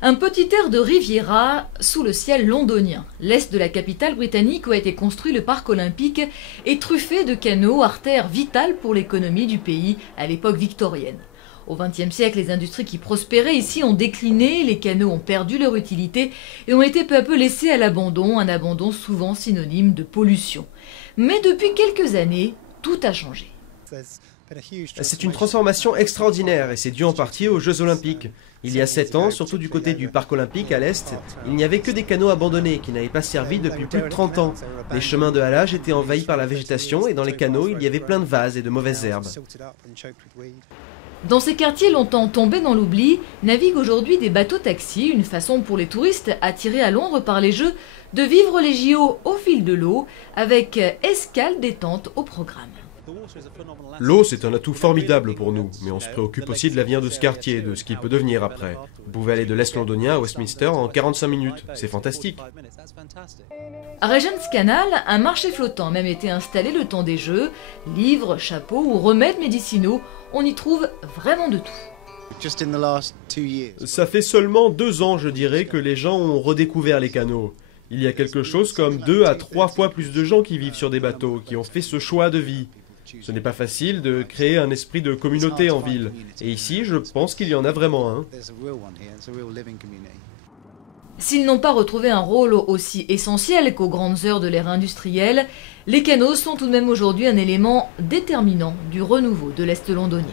Un petit air de Riviera sous le ciel londonien. L'est de la capitale britannique où a été construit le parc olympique est truffé de canaux, artères vitales pour l'économie du pays à l'époque victorienne. Au XXe siècle, les industries qui prospéraient ici ont décliné, les canaux ont perdu leur utilité et ont été peu à peu laissés à l'abandon, un abandon souvent synonyme de pollution. Mais depuis quelques années, tout a changé. C'est une transformation extraordinaire et c'est dû en partie aux Jeux Olympiques. Il y a 7 ans, surtout du côté du parc olympique à l'est, il n'y avait que des canaux abandonnés qui n'avaient pas servi depuis plus de 30 ans. Les chemins de halage étaient envahis par la végétation et dans les canaux, il y avait plein de vases et de mauvaises herbes. Dans ces quartiers longtemps tombés dans l'oubli, naviguent aujourd'hui des bateaux-taxis, une façon pour les touristes attirés à Londres par les Jeux de vivre les JO au fil de l'eau, avec escale détente au programme. L'eau, c'est un atout formidable pour nous, mais on se préoccupe aussi de l'avenir de ce quartier, de ce qu'il peut devenir après. Vous pouvez aller de l'Est londonien à Westminster en 45 minutes, c'est fantastique. À Regent's Canal, un marché flottant a même été installé le temps des Jeux. Livres, chapeaux ou remèdes médicinaux, on y trouve vraiment de tout. Ça fait seulement 2 ans, je dirais, que les gens ont redécouvert les canaux. Il y a quelque chose comme 2 à 3 fois plus de gens qui vivent sur des bateaux, qui ont fait ce choix de vie. Ce n'est pas facile de créer un esprit de communauté en ville. Et ici, je pense qu'il y en a vraiment un. S'ils n'ont pas retrouvé un rôle aussi essentiel qu'aux grandes heures de l'ère industrielle, les canaux sont tout de même aujourd'hui un élément déterminant du renouveau de l'Est londonien.